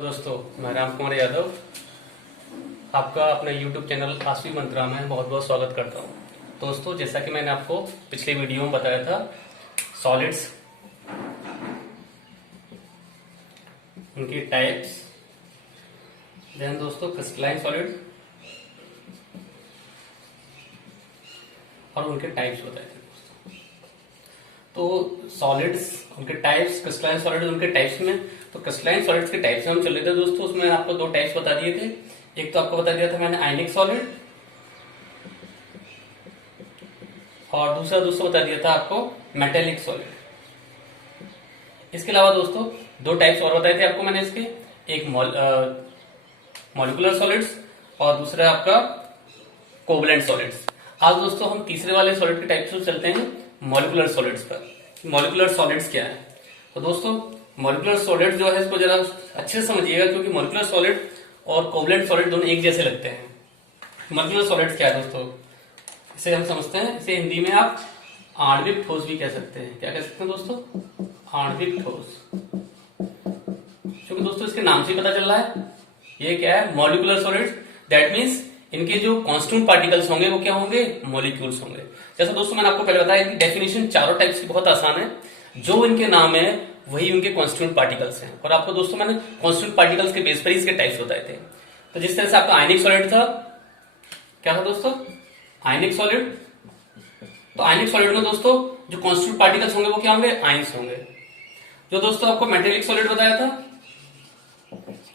दोस्तों, मैं राम कुमार यादव आपका अपने YouTube चैनल आसवी मंत्रा में बहुत बहुत स्वागत करता हूं। दोस्तों, जैसा कि मैंने आपको पिछले वीडियो में बताया था, सॉलिड्स, उनकी टाइप्स, देन दोस्तों क्रिस्टलाइन सॉलिड और उनके टाइप्स बताए थे। तो सॉलिड्स, उनके टाइप्स, क्रिस्टलाइन सॉलिड, उनके टाइप्स में, तो क्रिस्टलाइन सॉलिड्स के टाइप्स में हम चल रहे थे दोस्तों। उसमें आपको दो टाइप्स बता दिए थे। एक तो आपको बता दिया था मैंने आयनिक सॉलिड, और दूसरा दोस्तों बता दिया था आपको मेटेलिक सॉलिड। इसके अलावा दोस्तों दो टाइप्स और बताए थे आपको मैंने इसके, एक मॉलिक्यूलर सॉलिड्स और दूसरा आपका कोवलेंट सॉलिड्स। आज दोस्तों हम तीसरे वाले सॉलिड के टाइप्स से चलते हैं मॉलिक्यूलर सॉलिड्स पर। मॉलिक्यूलर सॉलिड्स क्या है? तो दोस्तों मॉलिक्यूलर सॉलिड जो है इसको जरा अच्छे से समझिएगा, क्योंकि मॉलिक्यूलर सॉलिड और कोवलेंट सॉलिड दोनों एक जैसे लगते हैं। मॉलिक्यूलर सॉलिड्स क्या है दोस्तों? इसे हम समझते हैं, इसे हिंदी में आप आणविक ठोस भी कह सकते हैं। क्या कह सकते हैं दोस्तों? आणविक ठोस। क्योंकि दोस्तों इसके नाम से ही पता चल रहा है ये क्या है, मॉलिक्यूलर सॉलिड्स। दैट मीन्स इनके जो कॉन्स्टिट्यूएंट पार्टिकल्स होंगे वो क्या होंगे? मॉलिक्यूल्स होंगे। जैसा दोस्तों मैंने आपको पहले बताया कि डेफिनेशन चारों टाइप्स की बहुत आसान है। जो इनके नाम है वही उनके कॉन्स्टिट्यूएंट पार्टिकल्स हैं। और आपको दोस्तों मैंने कॉन्स्टिट्यूएंट पार्टिकल्स के बेस पर ही इसके टाइप्स बताए थे। तो जिस तरह से आपका आयनिक सॉलिड था, क्या था दोस्तों? आयनिक सॉलिड। तो आयनिक सॉलिड में दोस्तों जो कॉन्स्टिट्यूएंट पार्टिकल्स होंगे वो क्या होंगे? आयंस होंगे। जो दोस्तों आपको मेटेलिक सॉलिड बताया था,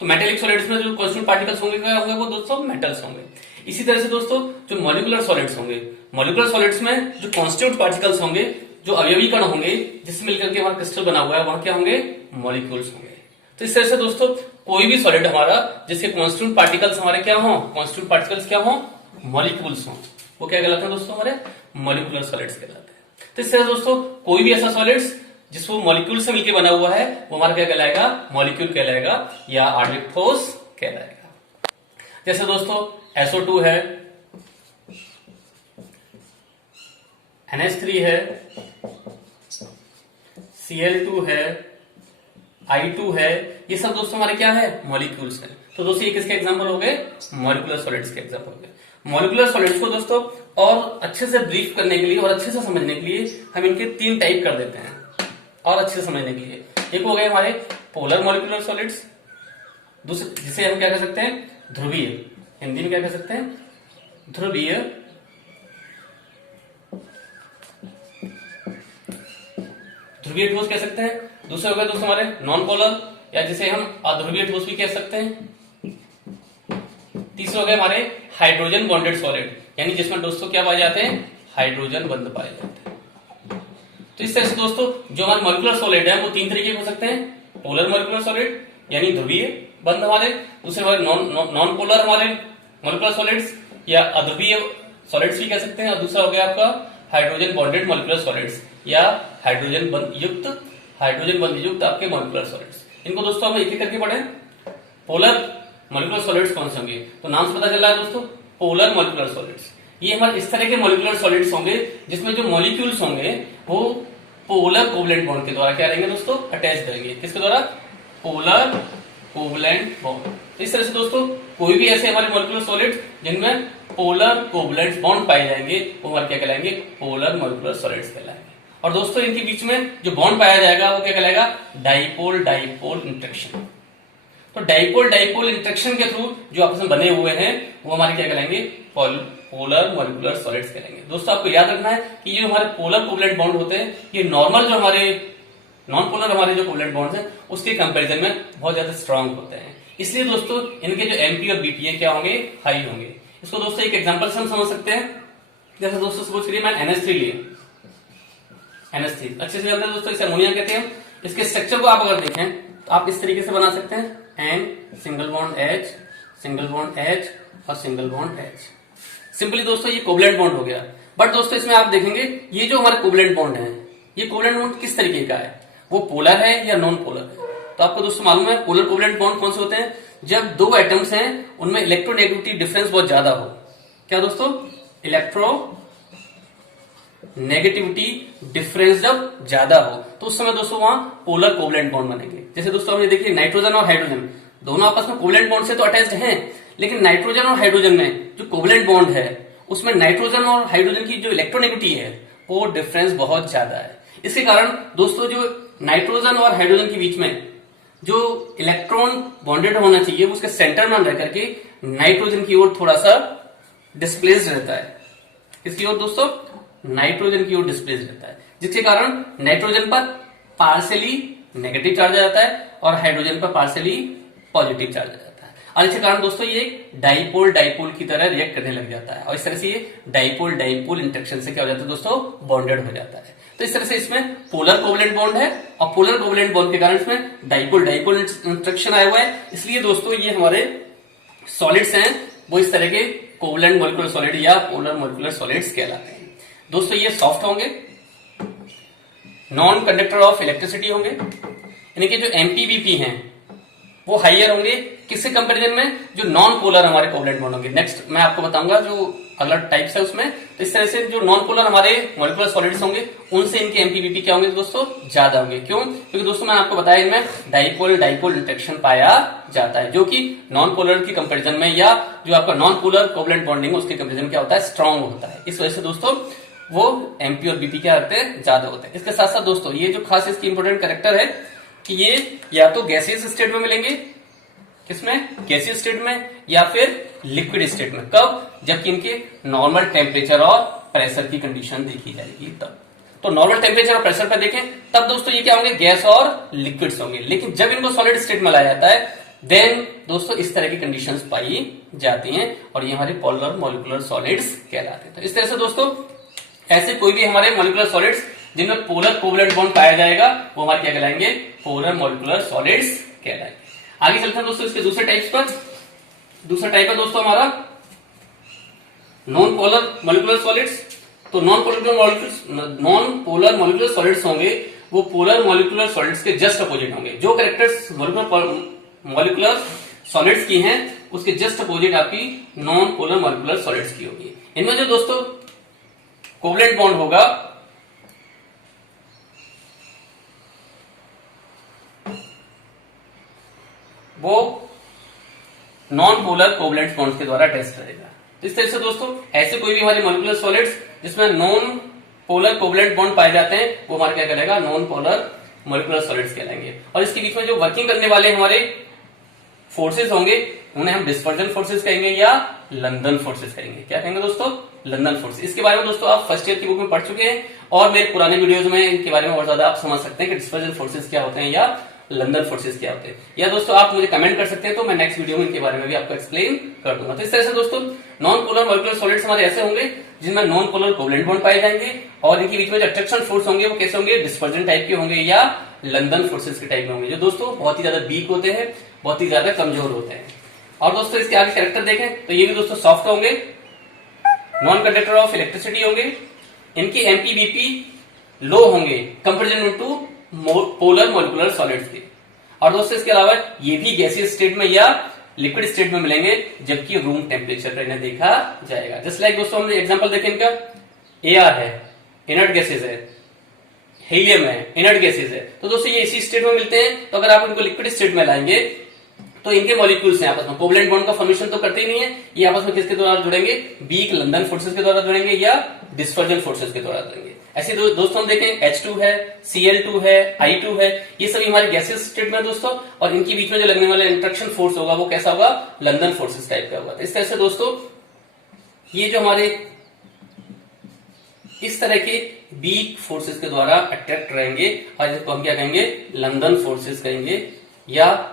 तो मेटेलिक सॉलिड्स में जो कॉन्स्टिट्यूएंट पार्टिकल्स होंगे क्या होंगे? वो दोस्तों मेटल्स होंगे। इसी तरह से दोस्तों जो मॉलिक्यूलर सॉलिड्स होंगे, मॉलिक्यूलर सॉलिड्स में जो कॉन्स्टिट्यूएंट पार्टिकल्स होंगे, जो अवयवी कण होंगे जिससे मिलकर के हमारा क्रिस्टल बना हुआ है, वहां क्या होंगे? मॉलिक्यूल्स होंगे। तो इस तरह से दोस्तों कोई भी सॉलिड हमारा जिसके कॉन्स्टिट्यूएंट पार्टिकल्स हमारे क्या हो? कॉन्स्टिट्यूएंट पार्टिकल्स क्या हो? मॉलिक्यूल्स हो। वो क्या कहलाते हैं दोस्तों? हमारे मॉलिक्यूलर सॉलिड्स कहलाते हैं। तो इस तरह दोस्तों कोई भी ऐसा सॉलिड्स जिसको मॉलिक्यूल से मिलकर बना हुआ है वो हमारा क्या कहलाएगा? मॉलिक्यूल कहलाएगा या आणविक ठोस कहलाएगा। जैसे दोस्तों SO2 है, NH3 है, Cl2 है, I2 है, ये सब दोस्तों हमारे क्या है? मॉलिक्यूल्स हैं। तो दोस्तों ये किसके एग्जांपल हो गए? मॉलिक्यूलर सॉलिड्स के एग्जांपल हो गए। मॉलिक्यूलर सॉलिड्स को दोस्तों और अच्छे से ब्रीफ करने के लिए और अच्छे से समझने के लिए हम इनके तीन टाइप कर देते हैं, और अच्छे से समझने के लिए। एक हो गए हमारे पोलर मॉलिक्यूलर सॉलिड्स, दूसरे जिसे हम क्या कह सकते हैं? ध्रुवीय। हिंदी में क्या कह सकते हैं? ध्रुवीय। ध्रुवीय ठोस कह सकते हैं। दूसरे हो गए दोस्तों हमारे नॉन पोलर, या जिसे हम अध्रुवीय ठोस भी कह सकते हैं। तीसरे हो गए हमारे हाइड्रोजन बॉन्डेड सॉलिड, यानी जिसमें दोस्तों क्या पाए जाते हैं? हाइड्रोजन बंध पाए जाते हैं। तो इस तरह से दोस्तों जो हमारे मॉलिक्यूलर सॉलिड है वो तीन तरीके के हो सकते हैं। पोलर मॉलिक्यूलर सॉलिड यानी ध्रुवीय बंध हमारे, दूसरे हमारे नॉन पोलर हमारे मॉलिक्यूलर सॉलिड्स या अध्रुवीय सॉलिड्स भी कह सकते हैं, और दूसरा हो गया आपका हाइड्रोजन बॉन्डेड मॉलिक्यूलर सॉलिड्स या हाइड्रोजन बंध युक्त आपके मॉलिक्यूलर सॉलिड्स। इनको दोस्तों हम एक एक करके पढ़ें। पोलर मॉलिक्यूलर सॉलिड्स कौन से होंगे? तो नाम से पता चल रहा है दोस्तों, पोलर मॉलिक्यूलर सॉलिड्स। ये हमारे इस तरह के मॉलिक्यूलर सॉलिड्स होंगे जिसमें जो मॉलिक्यूल्स होंगे वो पोलर कोवलेंट बॉन्ड के द्वारा क्या रहेंगे दोस्तों? अटैच रहेंगे। किसके द्वारा? Polar covalent bond. तो इस तरह से दोस्तों कोई भी ऐसे हमारे मॉलिक्यूलर सॉलिड्स जिनमें पोलर कोवलेंट बॉन्ड पाए जाएंगे वो हमारे क्या कहलाएंगे? पोलर मॉलिक्यूलर सॉलिड्स कहलाएंगे। और दोस्तों इनके बीच में जो बॉन्ड पाया जाएगा वो क्या कहलाएगा? Dipole dipole interaction. तो डाइपोल डाइपोल इंटरेक्शन के थ्रू जो आपस में बने हुए हैं वो हमारे क्या कहलाएंगे? पोलर मॉलिक्यूलर सॉलिड्स कहलाएंगे। दोस्तों आपको याद रखना है कि ये जो हमारे पोलर कोवलेंट बॉन्ड होते हैं ये नॉर्मल जो हमारे नॉन पोलर हमारे जो कोवलेंट बॉन्ड्स हैं उसके कंपैरिजन में बहुत ज्यादा स्ट्रांग होते हैं। इसलिए दोस्तों इनके जो एमपी और बीपीए क्या होंगे? हाई होंगे। इसको दोस्तों एक एग्जांपल से हम समझ सकते हैं। जैसे दोस्तों सपोज करिए मैं NH3 लिए, NH3 अच्छे से जानते हैं दोस्तों, इसे अमोनिया कहते हैं। इसके स्ट्रक्चर को आप अगर देखें तो आप इस तरीके से बना सकते हैं, N single bond H single bond H और सिंगल बॉन्ड H। सिंपली दोस्तों ये कोवलेंट बॉन्ड हो गया। बट दोस्तों इसमें आप देखेंगे ये जो हमारे कोवलेंट बॉन्ड है, ये कोवलेंट बॉन्ड किस तरीके का है? वो पोलर है या नॉन पोलर है? तो आपको दोस्तों मालूम है पोलर कोवलेंट बॉन्ड कौन से होते हैं? जब दो एटम्स हैं उनमें इलेक्ट्रोनेगेटिविटी डिफरेंस बहुत ज्यादा हो। क्या दोस्तों? इलेक्ट्रो नेगेटिविटी डिफरेंस जब ज्यादा हो तो उस समय दोस्तों वहां पोलर कोवलेंट बॉन्ड बनेंगे। जैसे दोस्तों हमने देखिए नाइट्रोजन और हाइड्रोजन दोनों आपस में कोवलेंट बॉन्ड से तो अटैच्ड हैं, लेकिन नाइट्रोजन और हाइड्रोजन में जो कोवलेंट बॉन्ड है उसमें नाइट्रोजन और हाइड्रोजन की जो इलेक्ट्रोनेगेटिविटी है वो डिफरेंस बहुत ज्यादा है। इसके कारण दोस्तों जो नाइट्रोजन और हाइड्रोजन के बीच में जो इलेक्ट्रॉन बॉन्डेड होना चाहिए वो उसके सेंटर में रह करके नाइट्रोजन की ओर थोड़ा सा डिस्प्लेस्ड रहता है। इसकी ओर दोस्तों नाइट्रोजन की ओर डिस्प्लेस्ड रहता है, जिसके कारण नाइट्रोजन पर पार्शियली नेगेटिव चार्ज आ जाता है और हाइड्रोजन पर पार्शियली पॉजिटिव चार्ज आ जाता है। और इसके कारण दोस्तों ये डाइपोल डाइपोल की तरह रिएक्ट करने लग जाता है और इस तरह से ये डाइपोल डाइपोल इंटरेक्शन से क्या हो जाता है दोस्तों, बॉन्डेड हो जाता है। तो इस तरह से इसमें पोलर कोवलेंट बॉन्ड है और पोलर कोवलेंट बॉन्ड के कारण इसमें डाइपोल डाइपोल इंटरेक्शन आया हुआ है। इसलिए दोस्तों ये हमारे सॉलिड्स हैं वो इस तरह के कोवलेंट मॉलिक्यूलर सॉलिड या पोलर मॉलिक्यूलर सॉलिड्स कहलाते हैं। दोस्तों ये सॉफ्ट होंगे, नॉन कंडक्टर ऑफ इलेक्ट्रिसिटी होंगे, यानी कि जो एमपीबीपी हैं वो हाइयर होंगे किसके कंपैरिजन में, जो नॉन पोलर हमारे कोवलेंट बॉन्ड होंगे। नेक्स्ट मैं आपको बताऊंगा जो अलग टाइप्स है उसमें। तो इस तरह से जो नॉन पोलर हमारे मॉलिक्यूलर सॉलिड्स होंगे उनसे इनके एमपीबीपी क्या होंगे दोस्तों, ज्यादा होंगे। क्यों? क्योंकि दोस्तों मैंने आपको बताया इनमें डाइपोल डाइपोल इंटरेक्शन पाया जाता है, जो कि नॉन पोलर की कंपेरिजन में या जो आपका नॉन पोलर कोवलेंट बॉन्डिंग उसके कंपेरिजन क्या होता है, स्ट्रांग होता है। इस वजह से दोस्तों वो एमपी और बीपी क्या रखते हैं, ज्यादा होते हैं। इसके साथ साथ दोस्तों ये जो खास इसकी इंपोर्टेंट कैरेक्टर है कि ये या तो गैसियस स्टेट में मिलेंगे, किसमें, गैसियस स्टेट में, या फिर लिक्विड स्टेट में। कब? जबकि इनके नॉर्मल टेम्परेचर और प्रेशर की कंडीशन देखी जाएगी तब। तो नॉर्मल टेम्परेचर और प्रेशर पर देखें तब दोस्तों ये क्या होंगे, गैस और लिक्विड्स होंगे। लेकिन जब इनको सॉलिड स्टेट में लाया जाता है देन दोस्तों इस तरह की कंडीशंस पाई जाती हैं और ये हमारे पोलर मॉलिक्यूलर सॉलिड्स कहलाते हैं। तो इस तरह से दोस्तों ऐसे कोई भी हमारे मॉलिक्यूलर सॉलिड्स जिनमें पोलर कोवलेंट बॉन्ड पाया जाएगा वो हमारे क्या कहलाएंगे, पोलर मॉलिक्यूलर सॉलिड्स कहलाएंगे। आगे चलते हैं दोस्तों इसके दूसरे टाइप्स पर। दूसरा टाइप है दोस्तों हमारा नॉन पोलर मॉलिक्यूलर सॉलिड्स। तो नॉन पोलर मॉलिक्यूलर सॉलिड्स होंगे वो पोलर मॉलिक्यूलर सॉलिड्स के जस्ट अपोजिट होंगे। जो कैरेक्टर्स मॉलिक्यूलर सॉलिड्स की हैं उसके जस्ट अपोजिट आपकी नॉन पोलर मॉलिक्यूलर सॉलिड्स की होगी। इनमें जो दोस्तों कोवलेंट बॉन्ड होगा वो नॉन पोलर कोवलेंट बॉन्ड के द्वारा टेस्ट करेगा। तो इस तरह से दोस्तों ऐसे कोई भी हमारे मॉलिक्यूलर सॉलिड्स जिसमें नॉन पोलर कोवलेंट बॉन्ड पाए जाते हैं वो हमारे क्या कहलाएगा, नॉन पोलर मॉलिक्यूलर सॉलिड्स कहलाएंगे। और इसके बीच में जो वर्किंग करने वाले हमारे फोर्सेस होंगे उन्हें हम डिस्पर्जन फोर्सेस कहेंगे या लंदन फोर्सेस कहेंगे। क्या कहेंगे दोस्तों, लंदन फोर्स। इसके बारे में दोस्तों आप फर्स्ट ईयर की बुक में पढ़ चुके हैं और मेरे पुराने वीडियोस में इनके बारे में और ज्यादा आप समझ सकते हैं कि डिस्पर्जन फोर्सेस क्या होते हैं या लंदन फोर्सेस क्या होते हैं। या दोस्तों आप मुझे कमेंट कर सकते हैं तो मैं नेक्स्ट वीडियो में इनके बारे में भी आपको एक्सप्लेन कर दूंगा। तो इस तरह से दोस्तों नॉन पोलर मॉलिक्यूलर सॉलिड्स हमारे ऐसे होंगे जिनमें नॉन पोलर कोवलेंट बॉन्ड पाए जाएंगे और इनके बीच में जो अट्रैक्शन फोर्स होंगे वो कैसे होंगे, डिस्पर्जन टाइप के होंगे या लंदन फोर्सेस के टाइप में होंगे, जो दोस्तों बहुत ही ज्यादा वीक होते हैं, बहुत ही ज्यादा कमजोर होते हैं। और दोस्तों इसके आगे कैरेक्टर देखें तो ये भी दोस्तों सॉफ्ट होंगे, नॉन कंडक्टर ऑफ इलेक्ट्रिसिटी होंगे, इनकी एमपीबीपी लो होंगे comparison to polar molecular solids के। और दोस्तों इसके अलावा ये भी गैसियस स्टेट में या लिक्विड स्टेट में मिलेंगे जबकि रूम टेम्परेचर पर इन्हें देखा जाएगा। जस्ट लाइक दोस्तों हमने एग्जांपल देखें इनका, एआर है इनर्ट गैसेज है, हीलियम है इनर्ट गैसेज है। तो दोस्तों ये इसी स्टेट में मिलते हैं। तो अगर आप इनको लिक्विड स्टेट में लाएंगे तो इनके मॉलिक्यूल्स हैं आपस में कोवलेंट बॉन्ड का फॉर्मेशन तो करते ही नहीं है, ये आपस में किसके द्वारा जुड़ेंगे, वीक लंदन फोर्सेस के द्वारा जुड़ेंगे या डिस्पर्जन फोर्सेस के द्वारा जुड़ेंगे। ऐसे दोस्तों हम देखें H2 है, Cl2 है, I2 है, ये सभी हमारे गैसेस स्टेट में दोस्तों, और इनके बीच में जो लगने वाला इंट्रैक्शन फोर्स होगा वो कैसा होगा, लंदन फोर्सेस टाइप का होगा। तो इस तरह से दोस्तों ये जो हमारे इस तरह के वीक फोर्सेस के द्वारा अट्रैक्ट रहेंगे और इसको हम क्या कहेंगे, लंदन फोर्सेस कहेंगे या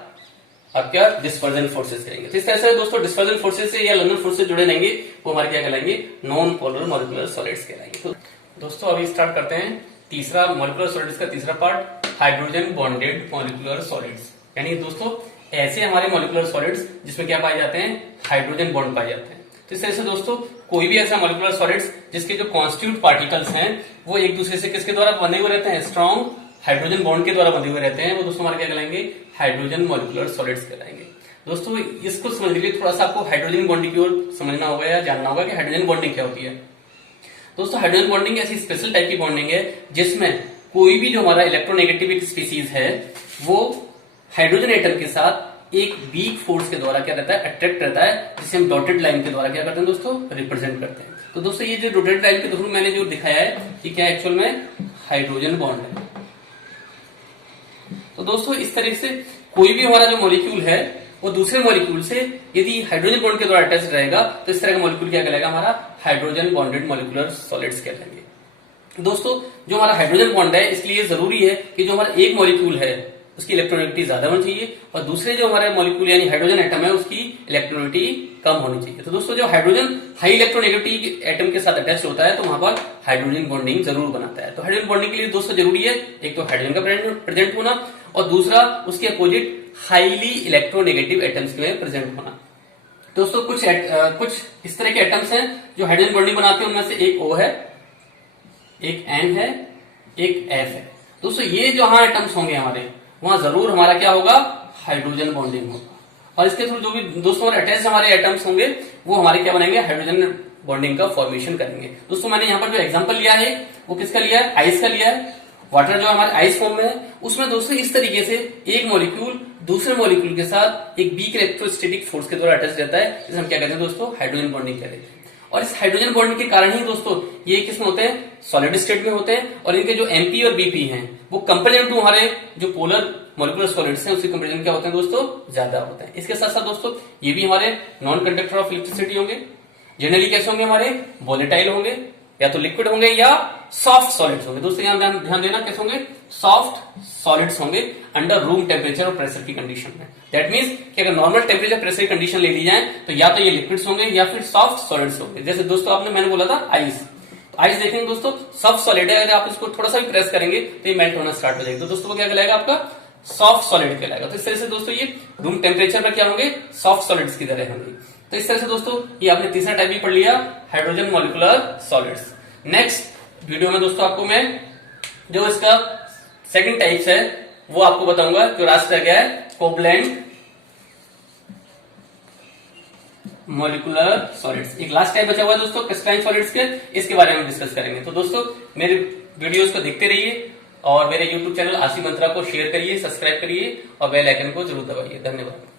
अब क्या डिस्पर्जन फोर्सेस कहेंगे। तो इस तरह से दोस्तों डिस्पर्जन फोर्सेस से या लंदन फोर्स से जुड़े रहेंगे वो हमारे क्या कहलाएंगे, नॉन पोलर मॉलिक्यूलर सॉलिड्स कहलाएंगे। तो दोस्तों अभी स्टार्ट करते हैं तीसरा मॉलिक्यूलर सॉलिड्स का तीसरा part, hydrogen bonded molecular solids. यानी दोस्तों ऐसे हमारे मॉलिक्यूलर सॉलिड्स जिसमें क्या पाए जाते हैं, हाइड्रोजन बॉन्ड पाए जाते हैं। तो इस तरह से दोस्तों कोई भी ऐसा मॉलिक्यूलर सॉलिड्स जिसके जो कॉन्स्टिट्यूट पार्टिकल्स हैं वो एक दूसरे से किसके द्वारा बंधे हुए रहते हैं, स्ट्रॉन्ग हाइड्रोजन बॉन्ड के द्वारा बंधे हुए रहते हैं, वो दोस्तों हमारे क्या कहलाएंगे, हाइड्रोजन मॉलिक्यूलर सॉलिड्स कहलाएंगे। दोस्तों इसको समझने के लिए थोड़ा सा आपको हाइड्रोजन बॉन्डिंग की ओर समझना होगा या जानना होगा कि हाइड्रोजन बॉन्डिंग क्या होती है। दोस्तों हाइड्रोजन बॉन्डिंग ऐसी स्पेशल टाइप की बॉन्डिंग है जिसमें कोई भी जो हमारा इलेक्ट्रोनेगेटिव स्पीसीज है वो हाइड्रोजन एटम के साथ एक वीक फोर्स के द्वारा क्या रहता है, अट्रैक्ट रहता है, जिसे हम डॉटेड लाइन के द्वारा क्या करते हैं दोस्तों, रिप्रेजेंट करते हैं। तो दोस्तों ये जो डॉटेड लाइन के थ्रू मैंने जो दिखाया है कि क्या एक्चुअल में हाइड्रोजन बॉन्ड है। तो दोस्तों इस तरह से कोई भी हमारा जो मॉलिक्यूल है वो दूसरे मॉलिक्यूल से यदि हाइड्रोजन बॉन्ड के द्वारा अटैच रहेगा तो इस तरह का मॉलिक्यूल क्या कहलाएगा, हमारा हाइड्रोजन बॉन्डेड मॉलिक्यूलर सॉलिड्स कहलाएंगे। दोस्तों जो हमारा हाइड्रोजन बॉन्ड है इसके लिए जरूरी है कि जो हमारा एक मॉलिक्यूल है उसकी इलेक्ट्रोनेगेटिविटी ज्यादा होनी चाहिए और दूसरे जो हमारे मॉलिक्यूल यानी हाइड्रोजन एटम है उसकी इलेक्ट्रोनेगेटिविटी कम होनी चाहिए। तो दोस्तों जो हाइड्रोजन हाई इलेक्ट्रोनेगेटिविटी एटम के साथ अटैच होता है तो वहां पर हाइड्रोजन बॉन्डिंग जरूर बनाता है। तो हाइड्रोजन बॉन्डिंग के लिए दोस्तों जरूरी है एक तो हाइड्रोजन का प्रेजेंट होना और दूसरा उसके अपोजिट हाईली इलेक्ट्रोनेगेटिव एटम्स के प्रेजेंट होना। दोस्तों कुछ इस तरह के एटम्स हैं जो हाइड्रोजन बॉन्डिंग बनाते हैं, उनमें से एक O है, एक N है, एक F है। दोस्तों ये जो हाँ एटम्स होंगे हमारे वहां जरूर हमारा क्या होगा, हाइड्रोजन बॉन्डिंग होगा और इसके थ्रू जो भी दोस्तों हमारे अटैच हमारे एटम्स होंगे वो हमारे क्या बनेंगे, हाइड्रोजन बॉन्डिंग का फॉर्मेशन करेंगे। दोस्तों मैंने यहाँ पर जो एग्जांपल लिया है वो किसका लिया है, आइस का लिया है। वाटर जो हमारे आइस फॉर्म में है उसमें दोस्तों इस तरीके से एक मॉलिक्यूल दूसरे मॉलिक्यूल के साथ एक वीक इलेक्ट्रोस्टैटिक फोर्स के द्वारा अटैच रहता है, जिसे हम क्या कहते हैं दोस्तों, हाइड्रोजन बॉन्डिंग कहते हैं। और इस हाइड्रोजन बॉन्डिंग के कारण ही दोस्तों ये किसमें होते हैं, सॉलिड स्टेट में होते हैं और इनके जो एमपी और बीपी हैं वो कंपेरिजन टू हमारे जो पोलर मॉलिक्यूलर सॉलिड्स हैं उसके कंपेरिजन क्या होते हैं दोस्तों, ज्यादा होते हैं। इसके साथ साथ दोस्तों ये भी हमारे नॉन कंडक्टर ऑफ इलेक्ट्रिसिटी होंगे। जनरली कैसे होंगे, हमारे वोलेटाइल होंगे, या तो लिक्विड होंगे या सॉफ्ट सॉलिड्स होंगे। दोस्तों यहाँ ध्यान देना कैसे होंगे, सॉफ्ट सॉलिड्स होंगे अंडर रूम टेम्परेचर और प्रेशर की कंडीशन में। दैट मींस कि अगर नॉर्मल टेम्परेचर प्रेशर कंडीशन ले ली जाए तो या तो ये लिक्विड्स होंगे या फिर सॉफ्ट सॉलिड्स होंगे। जैसे दोस्तों मैंने बोला था आइस, तो आइस देखेंगे दोस्तों सॉफ्ट सॉलिड है, अगर आप इसको थोड़ा सा भी प्रेस करेंगे तो ये मेल्ट होना स्टार्ट हो जाएगा। तो दोस्तों वो क्या कहलाएगा, आपका सॉफ्ट सॉलिड कहलाएगा। तो इस तरह से दोस्तों ये रूम टेम्परेचर पर क्या होंगे, सॉफ्ट सॉलिड्स की तरह होंगे। तो इस तरह से दोस्तों ये आपने तीसरा टाइप भी पढ़ लिया, hydrogen molecular solids. Next video में दोस्तों आपको मैं जो इसका सेकंड टाइप्स है वो आपको बताऊंगा, जो लास्ट रह गया है कोवलेंट मॉलिक्यूलर सॉलिड्स। एक लास्ट टाइप बचा हुआ है दोस्तों क्रिस्टलाइन सॉलिड्स के, इसके बारे में डिस्कस करेंगे। तो दोस्तों मेरे वीडियोस को देखते रहिए और मेरे यूट्यूब चैनल आशी मंत्रा को शेयर करिए, सब्सक्राइब करिए और बेल आइकन को जरूर दबाइए। धन्यवाद।